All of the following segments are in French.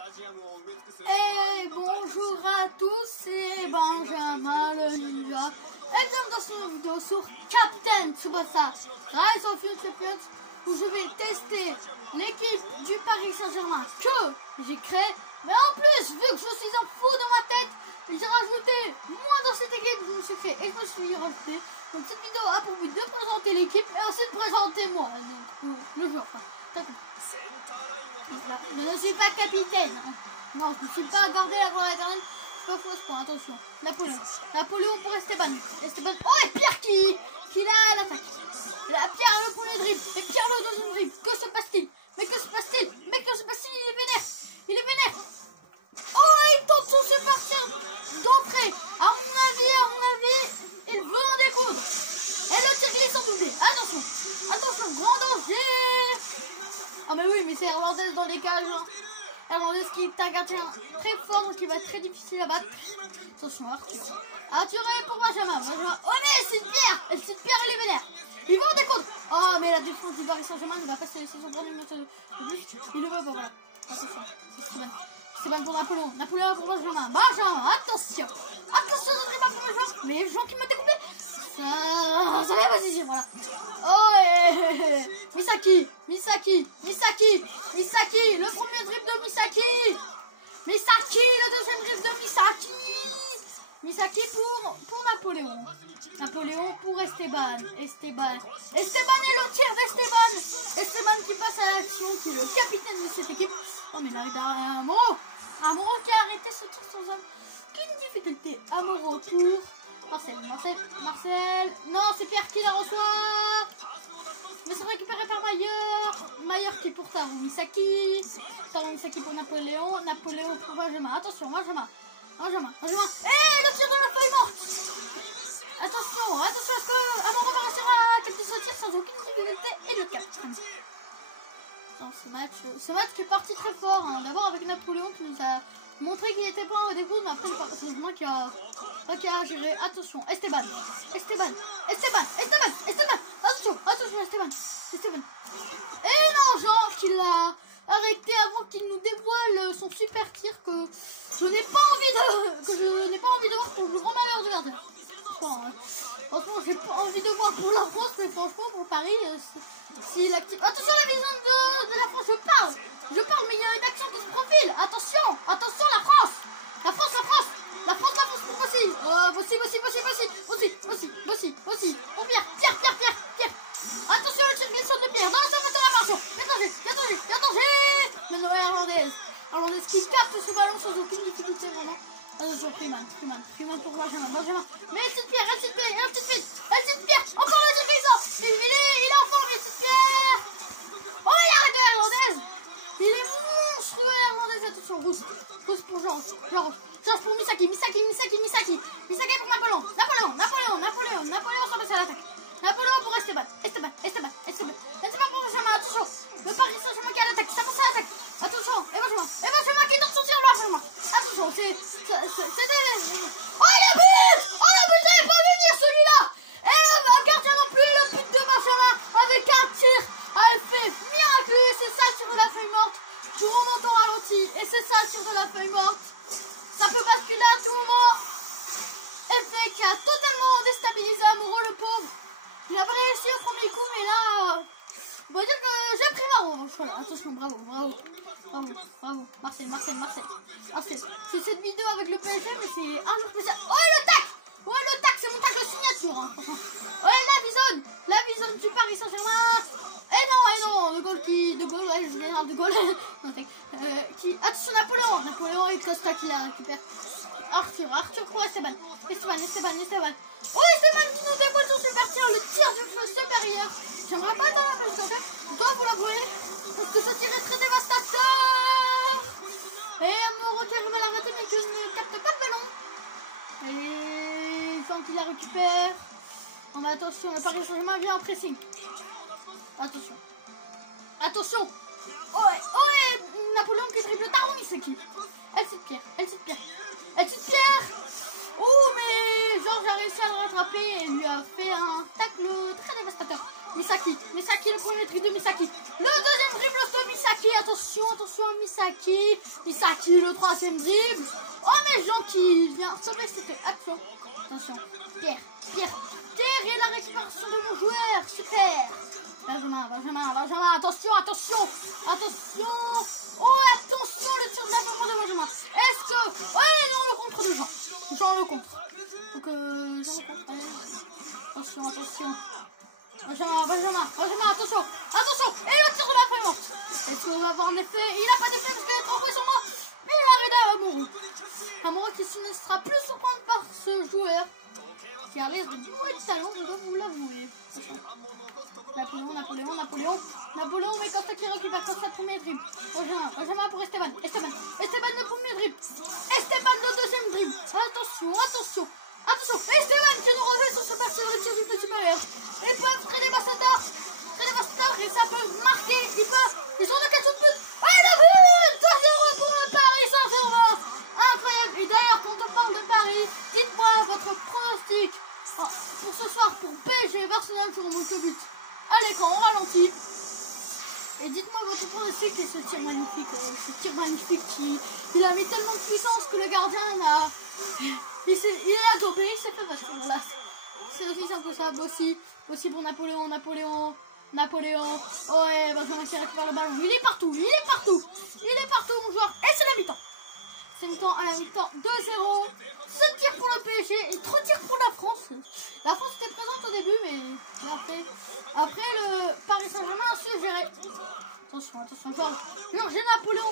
Et bonjour à tous, c'est Benjamin le Ninja. Et bienvenue dans cette vidéo sur Captain Tsubasa Rise of Young Champions, où je vais tester l'équipe du Paris Saint-Germain que j'ai créée. Mais en plus, vu que je suis un fou dans ma tête, j'ai rajouté moi dans cette équipe, je me suis créé et je me suis rajouté. Donc cette vidéo a pour but de présenter l'équipe et ensuite présenter moi, donc le joueur. Je ne suis pas capitaine. Hein. Non, je ne suis pas gardé la gloire éternelle. C'est pas fausse point, attention. Napoléon pour Esteban. Oh, et Pierre qui l'a à l'attaque. Pierre le premier dribble. Et Pierre le deuxième dribble. Que se passe-t-il? Il est vénère. Il est vénère. Oh, il tente son super tir d'entrée. À mon avis, il veut en découdre. Et le tir glisse en doublé. Attention, grand danger. Ah mais oui, mais c'est Hernandez dans les cages. Hein. Hernandez qui est un gardien très fort, donc il va être très difficile à battre. Attention, Arthur est pour Benjamin. Oh mais c'est Pierre. Elle est vénère. Il va en découdre. Oh mais la défense du Paris Saint-Germain ne va pas se laisser son premier match de but. Il le veut pas, voilà. Attention, Esteban pour Napoléon. Napoléon pour Benjamin. Attention, ne traite pas pour les gens. Mais les gens qui me découpent. Ça va, vas-y, voilà. Oh, Misaki, le premier dribble de Misaki, le deuxième dribble de Misaki pour Napoléon pour Esteban et le tir d'Esteban qui passe à l'action, qui est le capitaine de cette équipe. Oh mais là il a un Amoro qui a arrêté ce tir sans aucune difficulté. Amoro pour Marcel. Non, c'est Pierre qui la reçoit. Mais c'est récupéré par Maillard qui pour Taro Misaki pour Napoléon pour Benjamin. Attention, Benjamin. Et le tir de la feuille morte. Attention, est-ce que Amoro va réussir à capter ce tir sans aucune difficulté et le capte. Dans ce match qui est parti très fort. Hein. D'abord avec Napoléon qui nous a montré qu'il était pas au début, mais après c'est le Saint-Germain qui a géré. Attention, Esteban. Attention, Esteban. Et non, Jean qui l'a arrêté avant qu'il nous dévoile son super tir que je n'ai pas envie de voir pour le grand malheur du gardien. Franchement, j'ai pas envie de voir pour la France, mais franchement pour Paris, s'il active. Attention la vision de la France, je parle, mais il y a une action qui se profile. Attention, la France pour Bossi. Pour Pierre. Attention, le tir glissant de Pierre. Dans la surface de la marche. Il y a danger. Maintenant, Hernandez qui capte ce ballon sans aucune difficulté, vraiment. Attention, Freeman pour Benjamin. Mais elle Pierre. Encore le tir glissant. Il est en forme, Pierre. Oh, il a arrêté Hernandez. Il est monstrueux, Hernandez. Attention, Rousse pour Georges pour Misaki pour Napoléon sans passer à l'attaque. Napoléon pour Esteban pour Benjamin. Attention, le Paris Saint-Germain qui a l'attaque, ça passe à l'attaque. Attention, et Benjamin qui tente son tir là. Attention, c'est oh le but, j'avais pas venir celui-là. Et le gardien non plus, le but de Benjamin avec un tir à effet miraculeux. Et c'est ça le tir de la feuille morte. Je remonte au ralenti et c'est ça le tir de la feuille morte. Ça peut basculer à tout moment. Effet qui a totalement déstabilisé Amoro, le pauvre. Il avait réussi au premier coup, mais là, on va dire que j'ai pris ma revanche. Voilà, attention, bravo. Marcel. C'est cette vidéo avec le PSG, mais c'est un jour spécial. Oh, le tac, c'est mon tac de signature. Hein. Ouais, la vision du Paris Saint-Germain. Et non, de Gaulle. Attention, Napoléon et Costa qui la récupère. Arthur pour Esteban. Oh, Esteban qui nous dévoile son super tir, le tir du feu supérieur. J'aimerais pas être dans la place de je dois vous l'avouer, parce que ce tir est très dévastateur. Et Amoro qui arrive à l'arrêter, mais qui ne capte pas le ballon. Et Jean qui la récupère. Oh, mais attention, le Paris Saint-Germain vient en pressing. Attention. Oh, et Napoléon qui dribble Taro Misaki. Elle cite Pierre. Oh, mais Georges a réussi à le rattraper et lui a fait un tacle très dévastateur. Misaki, le premier dribble de Misaki. Le deuxième dribble de Misaki, attention. attention à Misaki. Misaki, le troisième dribble. Oh, mais Jean qui vient sauver cette action. Attention, Pierre, et la récupération de mon joueur, super. Benjamin, attention. Oh, attention, le tir de la main de Benjamin. Est-ce que... Ouais, non, le contre de Jean. Jean le contre. Donc, Jean le contre, allez. Attention. Benjamin, attention. Et le tir de la main morte. Est-ce qu'il va avoir un effet? Il n'a pas d'effet parce qu'il est trop sur moi. Mais il arrête à Amoro. Amoro qui ne sera plus surprendre par ce joueur qui a l'air de beaucoup de talent, je dois vous l'avouer. Napoléon, mais Costa qui récupère Costa le premier dribble. Benjamin pour Esteban le premier dribble. Esteban le deuxième dribble. Attention. Esteban qui nous revient sur ce parti de tir du petit supérieur. Ils peuvent traîner Bassador et ça peut marquer. Ils ont l'occasion de but. Oh, le but 2-0 pour le Paris Saint-Germain. Incroyable. Et d'ailleurs, quand on parle de Paris, dites-moi votre pronostic pour ce soir pour PSG Barcelone sur mon but à l'écran en ralenti. Et dites-moi votre pronostic et ce tir magnifique il a mis tellement de puissance que le gardien il a dopé, il s'est fait battre. Voilà. C'est aussi simple que ça. Bossi pour Napoléon. Oh, et Benjamin qui récupère le ballon. Il est partout, mon joueur. Et c'est la mi-temps. C'est mi-temps à la mi-temps 2-0. 7 tirs pour le PSG et 3 tirs pour la France. La France était présente au début, mais après le Paris Saint-Germain a su gérer. Attention, j'ai Napoléon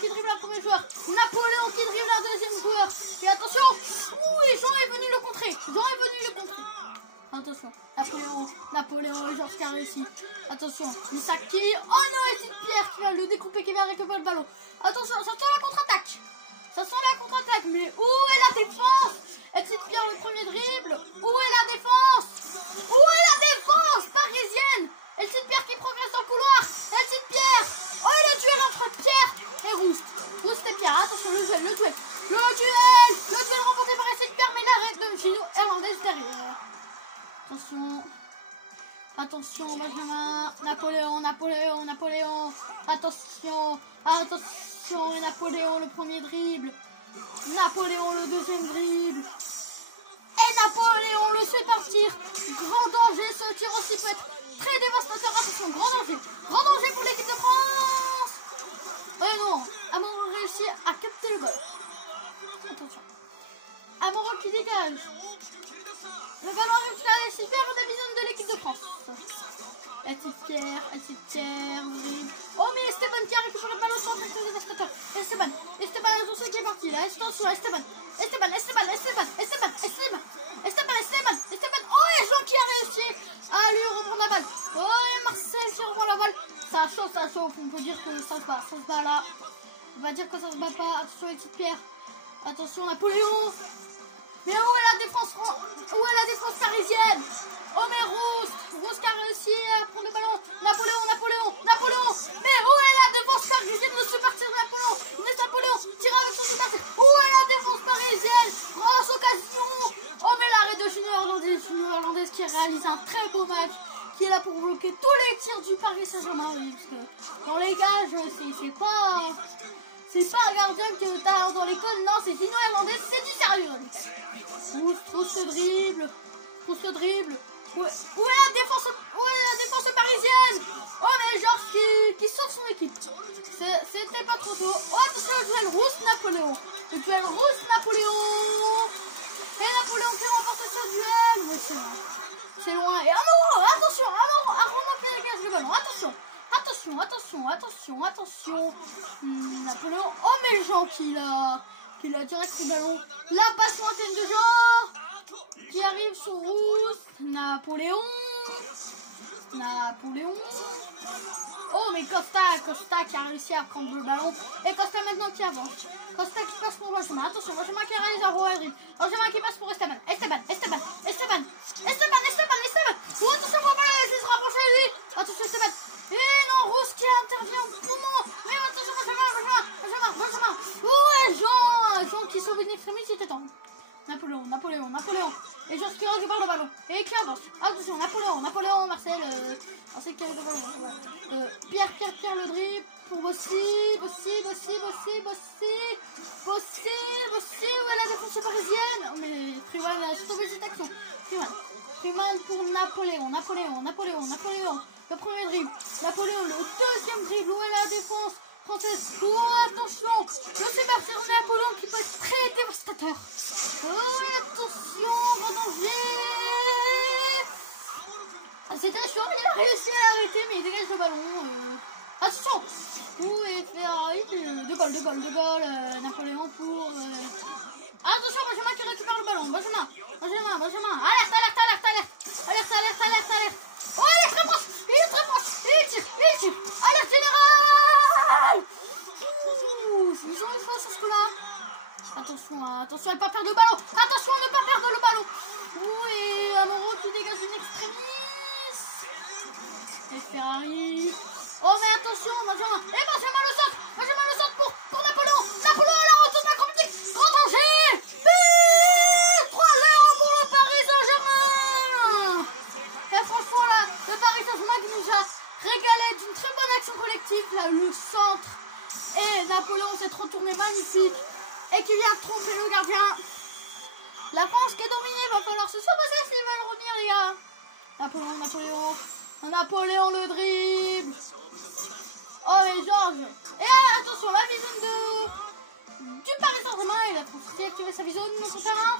qui dribble le premier joueur. Napoléon qui dribble le deuxième joueur. Et attention, oui, Jean est venu le contrer. Attention, Napoléon et Georges qui a réussi. Attention, Misaki. Oh non, et c'est Pierre qui va le découper, qui va récupérer le ballon. Attention, ça sent la contre-attaque. Mais où est la défense? Est-il Pierre le premier dribble? Où est la défense parisienne? Est-il Pierre qui progresse dans le couloir? Est-il Pierre? Oh, et le duel entre Pierre et Roust et Pierre. Attention, le duel remporté par Est-il Pierre, mais l'arrêt de Gino Hernandez derrière. Attention, Benjamin. Napoléon. Attention, et Napoléon le premier dribble. Napoléon le deuxième dribble. Et Napoléon le fait partir. Grand danger, ce tir aussi peut être très dévastateur. Attention, grand danger pour l'équipe de France. Oh non, Amoro réussit à capter le ballon. Attention, Amoro qui dégage. Le ballon arrive jusqu'à la super division de l'équipe de France. Est-il Pierre, oh, mais Esteban qui a récupéré le ballon sans très dévastateur. Esteban, attention qui est parti là. Attention, Esteban. Oh, et Jean qui a réussi à lui reprendre la balle. Oh, et Marcel qui reprend la balle. Ça chauffe. On peut dire que ça se bat là. On va dire que ça se bat pas. Attention, les petites pierres. Attention, Napoléon. Mais où est la défense parisienne? Oh, mais Rousse qui a réussi à prendre le ballon. Napoléon. Mais où est la défense parisienne de ce parti de Napoléon? Napoléon tire avec son super tir. Où est la défense parisienne? Grosse occasion. Oh, mais l'arrêt de Gino Hernandez qui réalise un très beau match, qui est là pour bloquer tous les tirs du Paris Saint-Germain. Oui, parce que dans les gages, c'est pas un gardien que t'as dans l'école, non, c'est Gino Hernandez, c'est du sérieux. Rousse le dribble. Où est la défense parisienne? Oh, mais Georges qui sauve son équipe. C'était pas trop tôt. Oh, attention, le duel Rousse-Napoléon. Et Napoléon qui remporte ce duel. Mais c'est loin. Et Amoro a remonté les gages du ballon. Attention. Napoléon. Oh, mais Jean qui l'a direct le ballon. La passe lointaine de Jean qui arrive sur Rousse. Napoléon. Oh, mais Costa qui a réussi à prendre le ballon. Et Costa maintenant qui avance. Costa qui passe pour Benjamin. Attention, Benjamin qui réalise un Royal Dribble. Benjamin qui passe pour Esteban. Oh, attention, Benjamin, il se rapproche de lui. Attention, Esteban. Et non, Rousse qui intervient au moment. Mais attention, Benjamin. Oh, et Jean qui sauve une extrémité, c'était temps. Napoléon. Et Georges qui récupère le ballon. Et qui avance. Attention, Napoléon, Marcel qui arrive le ballon. Pierre, le dribble. Pour Bossy. Où est la défense parisienne? Oh, mais Freeman a stoppé cette action. Freeman pour Napoléon. Le premier dribble. Napoléon, le deuxième dribble. Où est la défense française? Oh, attention. Le super sur Napoléon qui peut être très dévastateur. Oh, attention, grand danger. C'était chaud, il a réussi à l'arrêter, mais il dégage le ballon. Attention. Où est Ferrari? Deux balles. Napoléon pour... Attention, Benjamin qui récupère le ballon. Benjamin. Alerte. Oh, il est très proche. Il tire. Alerte générale. Ils ont une force ce coup-là. Attention à ne pas perdre le ballon. Oui, Amoro qui dégage une extrémiste. Et Ferrari. Oh, mais attention, Benjamin le centre pour Napoléon. Napoléon, la retourne acrobatique. Grand danger. 3-0 pour le Paris Saint-Germain. Et franchement, là, le Paris Saint-Germain qui nous a régalé d'une très bonne action collective. Là, le centre. Et Napoléon s'est retourné magnifique. Et qui vient tromper le gardien. La France qui est dominée, va falloir se surpasser s'ils veulent revenir, les gars. Napoléon le dribble. Oh, mais Georges. Et attention, la vision du Paris Saint-Germain. Il a trop activé sa vision dans son terrain.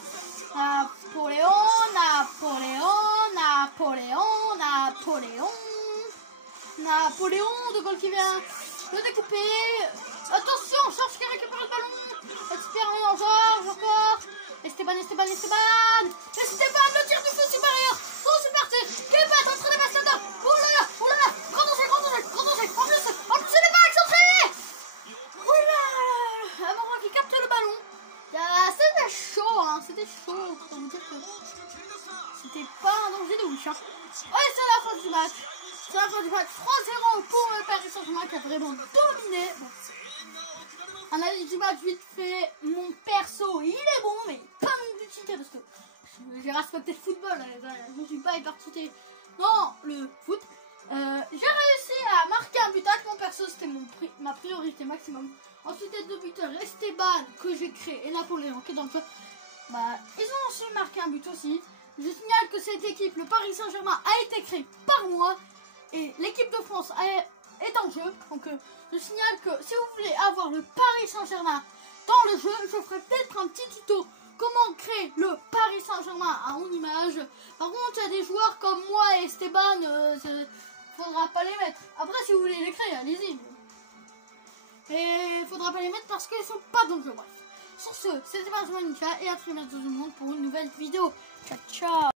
Napoléon, de Gaulle qui vient le découper. Attention, Georges qui récupère le ballon. Expérience, Georges encore. Esteban, le tir du feu supérieur. Son super tir qui peut être très dévastateur. Oh là là, grand danger. En plus, il n'est pas excentré. Oh là là, Amora qui capte le ballon. C'était chaud, pour vous dire que c'était pas un danger de ouf. Ouais, c'est la fin du match. 3-0 pour le Paris Saint-Germain qui a vraiment dominé. Bon. Analyse du match vite fait. Mon perso, il est bon, mais pas non plus cheaté parce que j'ai respecté le football. Je ne suis pas hyper-cheaté dans le foot. J'ai réussi à marquer un but avec mon perso, c'était ma priorité maximum. Ensuite, les deux buteurs, Esteban que j'ai créé et Napoléon qui est dans le jeu. Ils ont aussi marqué un but aussi. Je signale que cette équipe, le Paris Saint-Germain, a été créée par moi et l'équipe de France est en jeu. Donc je signale que si vous voulez avoir le Paris Saint-Germain dans le jeu, je ferai peut-être un petit tuto comment créer le Paris Saint-Germain à mon image. Par contre, il y a des joueurs comme moi et Esteban, faudra pas les mettre. Après, si vous voulez les créer, allez-y. Et il faudra pas les mettre parce qu'ils sont pas dans le jeu. Bref. Sur ce, c'était Benjamin Ninja et à très bientôt tout le monde pour une nouvelle vidéo. Ciao, ciao.